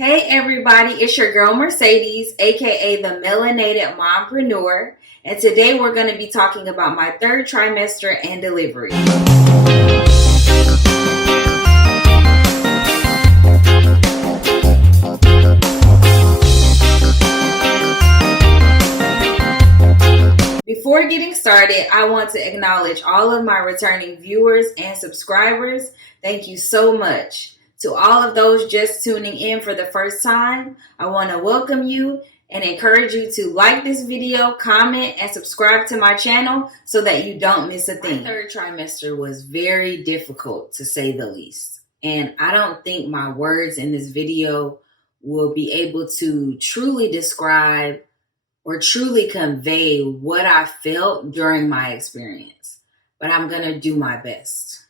Hey everybody, it's your girl Mercedes, aka the Melanated Mompreneur, and today we're going to be talking about my third trimester and delivery. Before getting started, I want to acknowledge all of my returning viewers and subscribers. Thank you so much. To all of those just tuning in for the first time, I want to welcome you and encourage you to like this video, comment, and subscribe to my channel so that you don't miss a thing. My third trimester was very difficult, to say the least. And I don't think my words in this video will be able to truly describe or truly convey what I felt during my experience. But I'm going to do my best.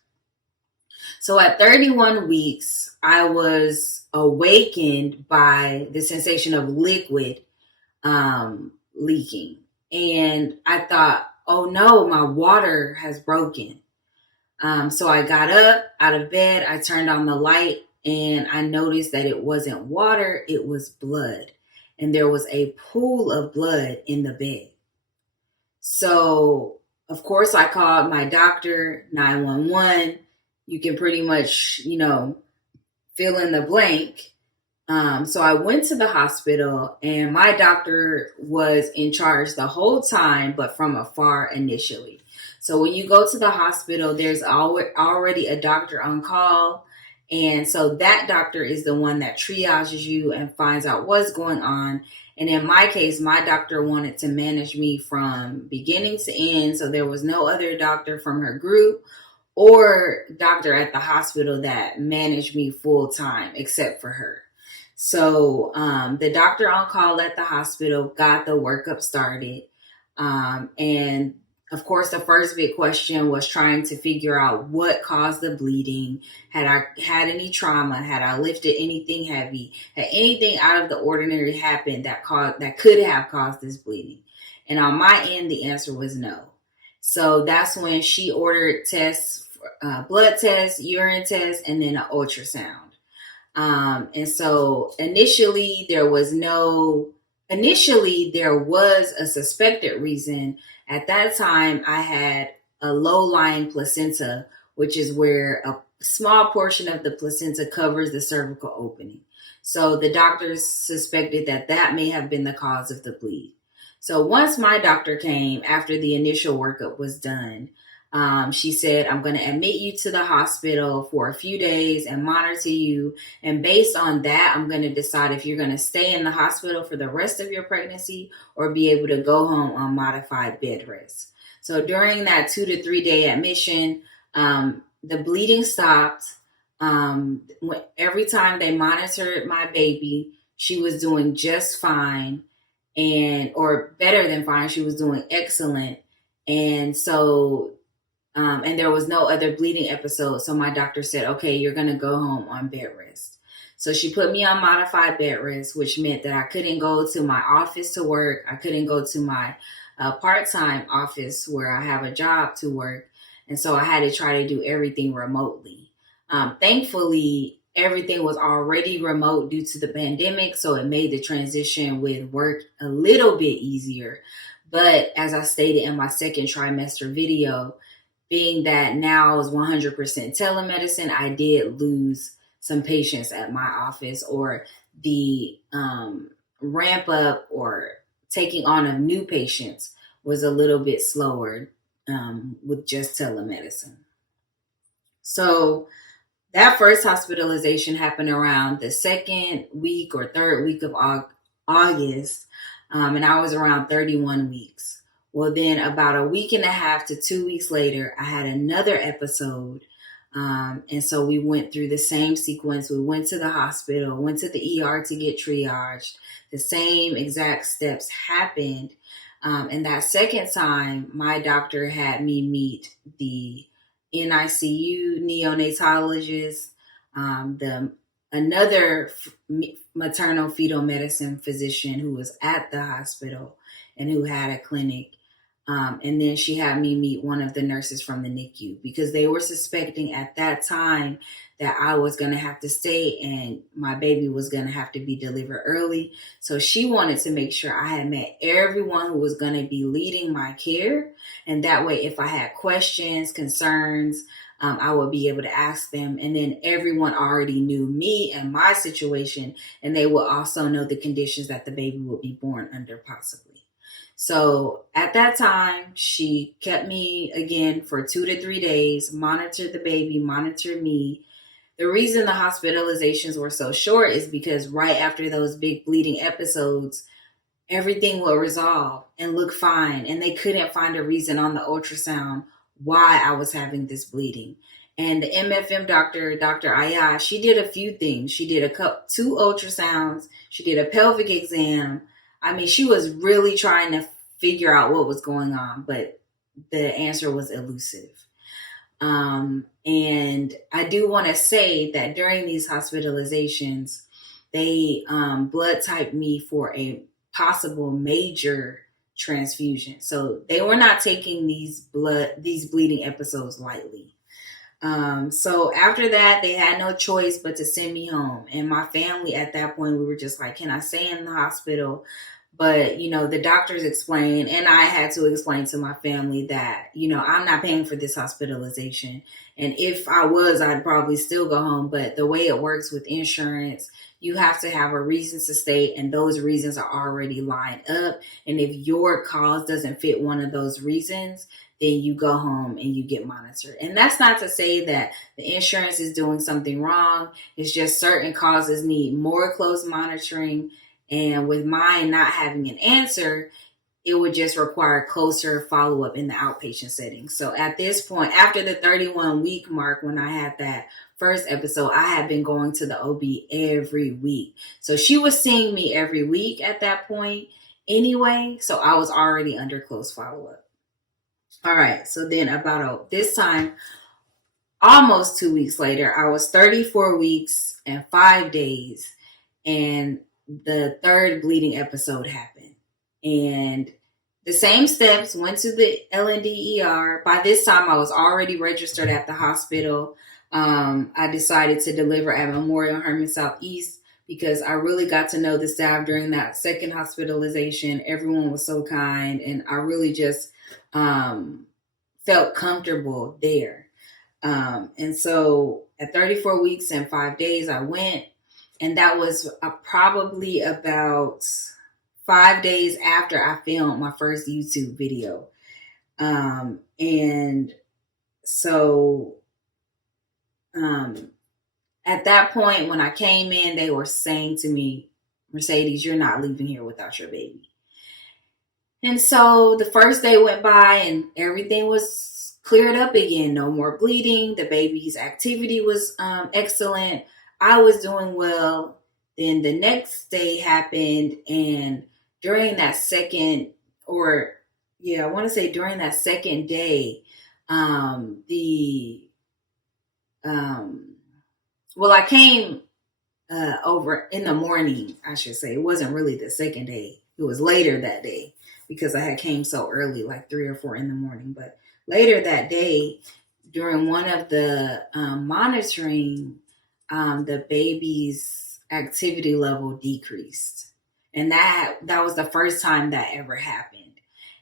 So at 31 weeks, I was awakened by the sensation of liquid leaking. And I thought, oh no, my water has broken. So I got up out of bed, I turned on the light, and I noticed that it wasn't water, it was blood. And there was a pool of blood in the bed. So, of course, I called my doctor, 911. You can pretty much, fill in the blank. So I went to the hospital, and my doctor was in charge the whole time, but from afar initially. So when you go to the hospital, there's already a doctor on call. And so that doctor is the one that triages you and finds out what's going on. And in my case, my doctor wanted to manage me from beginning to end. So there was no other doctor from her group or doctor at the hospital that managed me full time except for her. So the doctor on call at the hospital got the workup started. And of course, the first big question was trying to figure out what caused the bleeding. Had I had any trauma? Had I lifted anything heavy? Had anything out of the ordinary happened that could have caused this bleeding? And on my end, the answer was no. So that's when she ordered tests, blood tests, urine tests, and then an ultrasound. And so initially there was a suspected reason. At that time, I had a low-lying placenta, which is where a small portion of the placenta covers the cervical opening. So the doctors suspected that may have been the cause of the bleed. So once my doctor came after the initial workup was done, she said, I'm going to admit you to the hospital for a few days and monitor you. And based on that, I'm going to decide if you're going to stay in the hospital for the rest of your pregnancy or be able to go home on modified bed rest. So during that 2 to 3 day admission, the bleeding stopped. Every time they monitored my baby, she was doing just fine or better than fine. She was doing excellent. And so and there was no other bleeding episode. So my doctor said, okay, you're going to go home on bed rest. So she put me on modified bed rest, which meant that I couldn't go to my office to work. I couldn't go to my part-time office where I have a job to work. And so I had to try to do everything remotely. Thankfully, everything was already remote due to the pandemic. So it made the transition with work a little bit easier. But as I stated in my second trimester video, being that now is 100% telemedicine, I did lose some patients at my office, or the ramp up or taking on of new patients was a little bit slower with just telemedicine. So that first hospitalization happened around the second week or third week of August, and I was around 31 weeks. Well, then about a week and a half to 2 weeks later, I had another episode. And so we went through the same sequence. We went to the hospital, went to the ER to get triaged. The same exact steps happened. And that second time, my doctor had me meet the NICU neonatologist, another maternal fetal medicine physician who was at the hospital and who had a clinic. And then she had me meet one of the nurses from the NICU because they were suspecting at that time that I was going to have to stay and my baby was going to have to be delivered early. So she wanted to make sure I had met everyone who was going to be leading my care. And that way, if I had questions, concerns, I would be able to ask them. And then everyone already knew me and my situation, and they would also know the conditions that the baby would be born under possibly. So at that time, she kept me again for 2 to 3 days, monitored the baby, monitored me. The reason the hospitalizations were so short is because right after those big bleeding episodes, everything would resolve and look fine. And they couldn't find a reason on the ultrasound why I was having this bleeding. And the MFM doctor, Dr. Aya, she did a few things. She did 2 ultrasounds. She did a pelvic exam. I mean, she was really trying to figure out what was going on, but the answer was elusive. And I do want to say that during these hospitalizations, they blood typed me for a possible major transfusion. So they were not taking these bleeding episodes lightly. So after that, they had no choice but to send me home. And my family at that point, we were just like, can I stay in the hospital? But, the doctors explained, and I had to explain to my family that, I'm not paying for this hospitalization. And if I was, I'd probably still go home. But the way it works with insurance, you have to have a reason to stay, and those reasons are already lined up. And if your cause doesn't fit one of those reasons, then you go home and you get monitored. And that's not to say that the insurance is doing something wrong. It's just certain causes need more close monitoring. And with mine not having an answer, it would just require closer follow-up in the outpatient setting. So at this point, after the 31-week mark, when I had that first episode, I had been going to the OB every week. So she was seeing me every week at that point anyway. So I was already under close follow-up. All right. So then about this time, almost 2 weeks later, I was 34 weeks and 5 days. And the third bleeding episode happened. And the same steps, went to the L&D ER. By this time, I was already registered at the hospital. I decided to deliver at Memorial Hermann Southeast because I really got to know the staff during that second hospitalization. Everyone was so kind, and I really just felt comfortable there. And so at 34 weeks and 5 days, I went. And that was probably about 5 days after I filmed my first YouTube video. And so at that point, when I came in, they were saying to me, Mercedes, you're not leaving here without your baby. And so the first day went by and everything was cleared up again. No more bleeding. The baby's activity was excellent. I was doing well. Then the next day happened, and during that second day, I came over in the morning, I should say. It wasn't really the second day. It was later that day because I had came so early, like 3 or 4 in the morning. But later that day, during one of the monitoring, the baby's activity level decreased. And that was the first time that ever happened.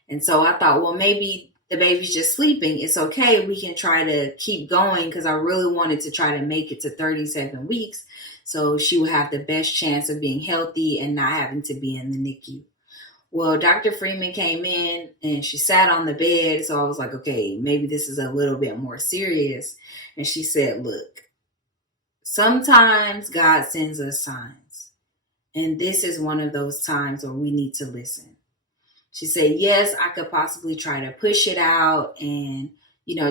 And so I thought, well, maybe the baby's just sleeping. It's okay. We can try to keep going because I really wanted to try to make it to 37 weeks so she would have the best chance of being healthy and not having to be in the NICU. Well, Dr. Freeman came in and she sat on the bed. So I was like, okay, maybe this is a little bit more serious. And she said, look, sometimes God sends us signs. And this is one of those times where we need to listen. She said, yes, I could possibly try to push it out and,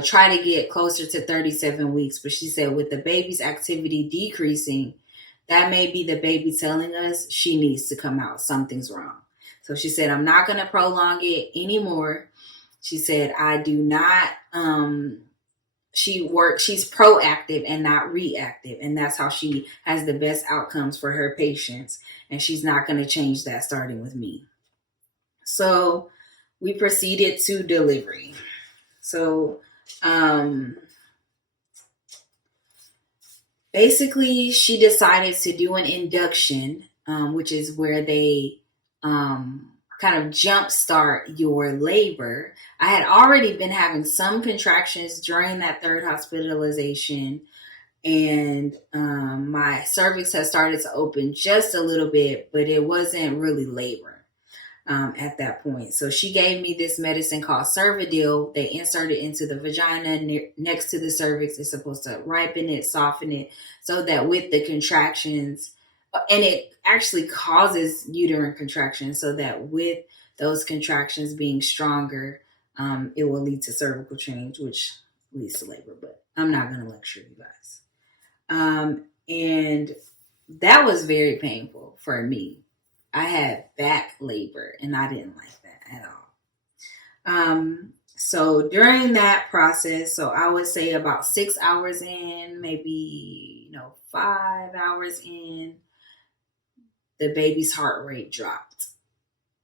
try to get closer to 37 weeks. But she said with the baby's activity decreasing, that may be the baby telling us she needs to come out. Something's wrong. So she said, I'm not going to prolong it anymore. She said, I do not, she's proactive and not reactive. And that's how she has the best outcomes for her patients. And she's not going to change that starting with me. So we proceeded to delivery. So, basically, she decided to do an induction, which is where they kind of jumpstart your labor. I had already been having some contractions during that third hospitalization, and my cervix had started to open just a little bit, but it wasn't really labor at that point. So she gave me this medicine called Cervidil. They insert it into the vagina next to the cervix. It's supposed to ripen it, soften it, so that with the contractions, and it actually causes uterine contractions, so that with those contractions being stronger, it will lead to cervical change, which leads to labor. But I'm not going to lecture you guys. And that was very painful for me. I had back labor and I didn't like that at all. So during that process, so I would say about 6 hours in, maybe, 5 hours in, the baby's heart rate dropped.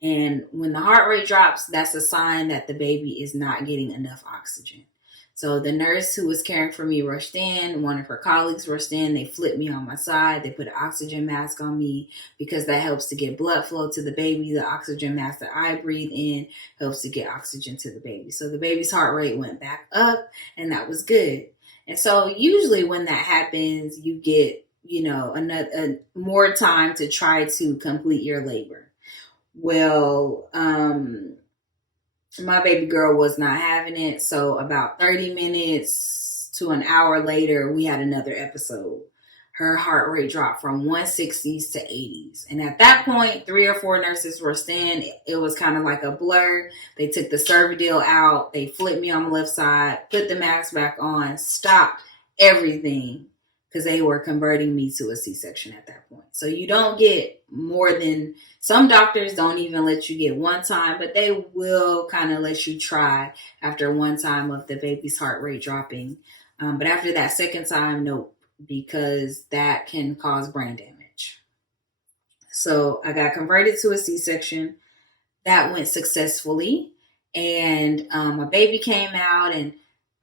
And when the heart rate drops, that's a sign that the baby is not getting enough oxygen. So the nurse who was caring for me rushed in. One of her colleagues rushed in. They flipped me on my side. They put an oxygen mask on me because that helps to get blood flow to the baby. The oxygen mask that I breathe in helps to get oxygen to the baby. So the baby's heart rate went back up, and that was good. And so usually when that happens, you get, more time to try to complete your labor. Well, my baby girl was not having it. So about 30 minutes to an hour later, we had another episode. Her heart rate dropped from 160s to 80s. And at that point, 3 or 4 nurses were standing. It was kind of like a blur. They took the Cervidil out. They flipped me on the left side, put the mask back on, stopped everything, because they were converting me to a C-section at that point. So you don't get more than, some doctors don't even let you get one time, but they will kind of let you try after one time of the baby's heart rate dropping. But after that second time, nope, because that can cause brain damage. So I got converted to a C-section. That went successfully. And my baby came out, and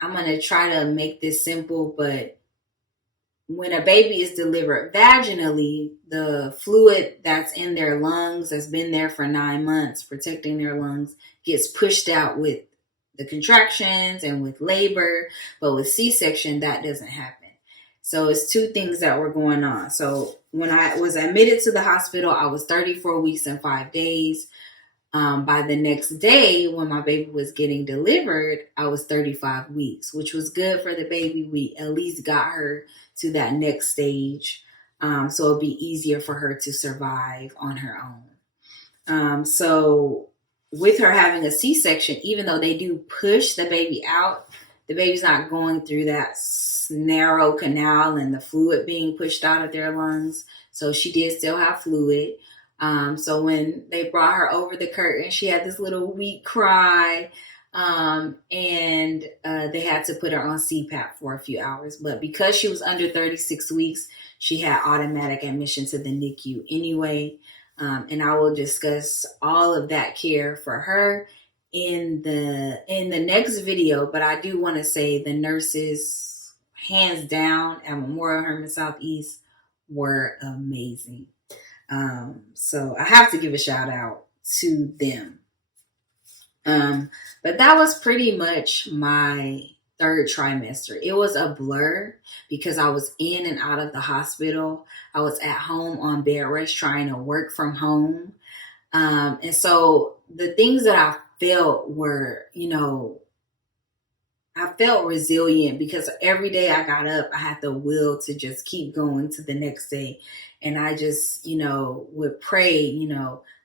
I'm going to try to make this simple, but when a baby is delivered vaginally, the fluid that's in their lungs, that's been there for 9 months, protecting their lungs, gets pushed out with the contractions and with labor. But with C-section, that doesn't happen. So it's 2 things that were going on. So when I was admitted to the hospital, I was 34 weeks and 5 days. By the next day, when my baby was getting delivered, I was 35 weeks, which was good for the baby. We at least got her to that next stage. So it'll be easier for her to survive on her own. So with her having a C-section, even though they do push the baby out, the baby's not going through that narrow canal and the fluid being pushed out of their lungs. So she did still have fluid. So when they brought her over the curtain, she had this little weak cry, and they had to put her on CPAP for a few hours. But because she was under 36 weeks, she had automatic admission to the NICU anyway. And I will discuss all of that care for her in the next video. But I do want to say the nurses, hands down, at Memorial Hermann Southeast, were amazing. So I have to give a shout out to them. But that was pretty much my third trimester. It was a blur because I was in and out of the hospital. I was at home on bed rest trying to work from home. And so the things that I felt were, I felt resilient because every day I got up, I had the will to just keep going to the next day. And I just, would pray,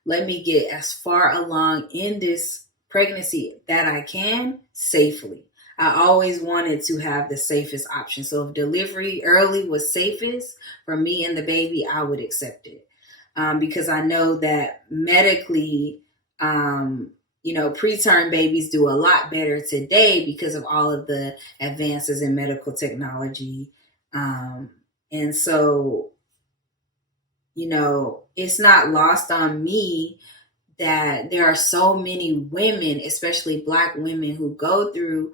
let me get as far along in this pregnancy that I can safely. I always wanted to have the safest option. So if delivery early was safest for me and the baby, I would accept it. Because I know that medically, preterm babies do a lot better today because of all of the advances in medical technology. And so, it's not lost on me that there are so many women, especially Black women, who go through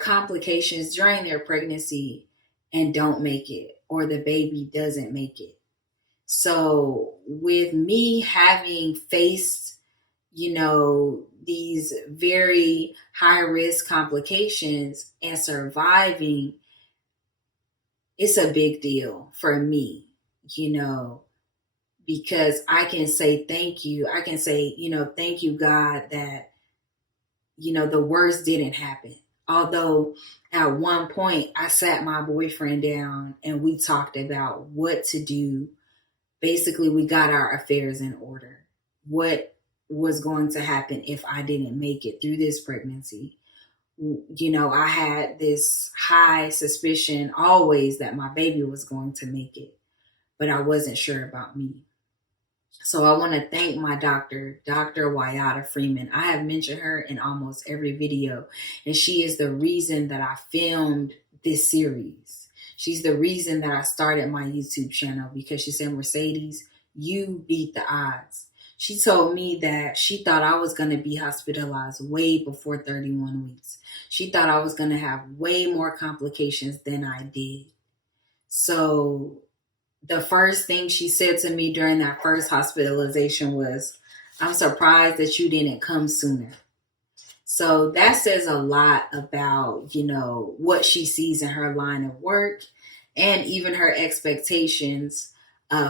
complications during their pregnancy and don't make it, or the baby doesn't make it. So with me having faced, these very high risk complications and surviving, it's a big deal for me, you know, because I can say thank you. I can say, thank you, God, that, the worst didn't happen. Although at one point I sat my boyfriend down and we talked about what to do. Basically, we got our affairs in order. What was going to happen if I didn't make it through this pregnancy? I had this high suspicion always that my baby was going to make it, but I wasn't sure about me. So I want to thank my doctor, Dr. Wayata Freeman. I have mentioned her in almost every video, and she is the reason that I filmed this series. She's the reason that I started my YouTube channel, because she said, Mercedes, you beat the odds. She told me that she thought I was going to be hospitalized way before 31 weeks. She thought I was going to have way more complications than I did. So the first thing she said to me during that first hospitalization was, I'm surprised that you didn't come sooner. So that says a lot about, what she sees in her line of work and even her expectations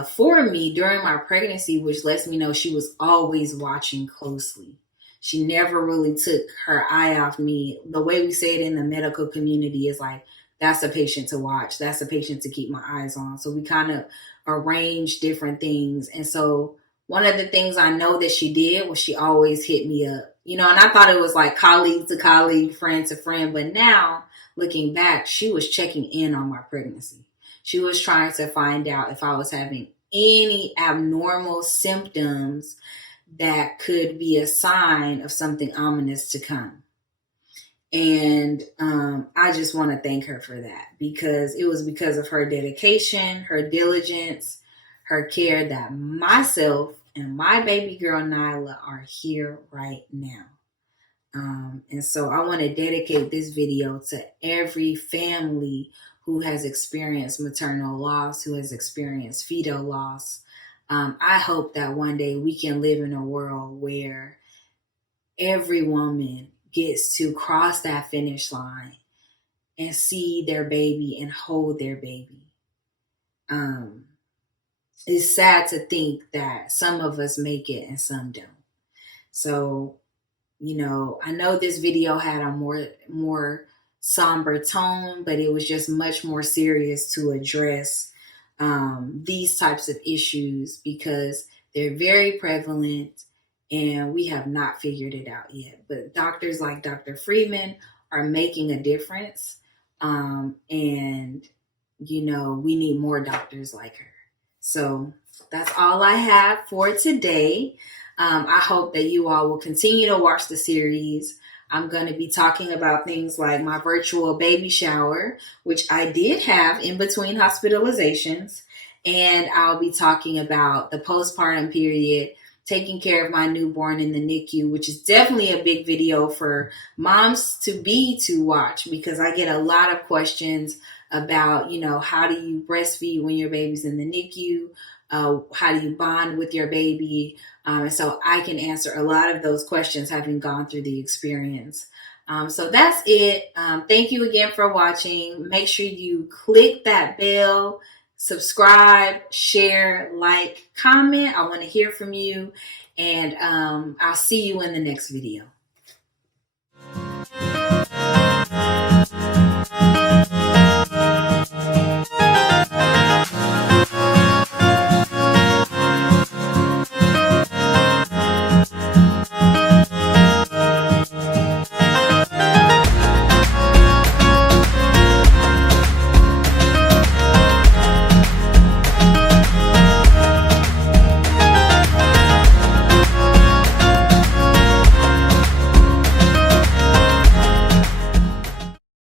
for me during my pregnancy, which lets me know she was always watching closely. She never really took her eye off me. The way we say it in the medical community is like, that's a patient to watch. That's a patient to keep my eyes on. So we kind of arrange different things. And so one of the things I know that she did was she always hit me up, and I thought it was like colleague to colleague, friend to friend. But now looking back, she was checking in on my pregnancy. She was trying to find out if I was having any abnormal symptoms that could be a sign of something ominous to come. And I just want to thank her for that, because it was because of her dedication, her diligence, her care that myself and my baby girl Nyla are here right now. And so I want to dedicate this video to every family who has experienced maternal loss, who has experienced fetal loss. I hope that one day we can live in a world where every woman gets to cross that finish line and see their baby and hold their baby. It's sad to think that some of us make it and some don't. So, I know this video had a more somber tone, but it was just much more serious to address these types of issues, because they're very prevalent and we have not figured it out yet. But doctors like Dr. Freeman are making a difference. And, we need more doctors like her. So that's all I have for today. I hope that you all will continue to watch the series. I'm going to be talking about things like my virtual baby shower, which I did have in between hospitalizations. And I'll be talking about the postpartum period, taking care of my newborn in the NICU, which is definitely a big video for moms to be to watch, because I get a lot of questions about, how do you breastfeed when your baby's in the NICU? How do you bond with your baby? And so I can answer a lot of those questions, having gone through the experience. So that's it. Thank you again for watching. Make sure you click that bell, subscribe, share, like, comment. I want to hear from you. And I'll see you in the next video.